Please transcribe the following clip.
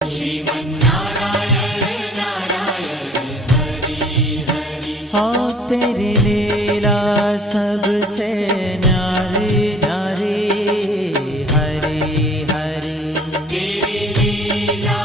श्रीमन्नारायण नारायण हरि हरि। हाँ तेरी लीला सबसे न्यारी न्यारी हरि हरि। तेरी लीला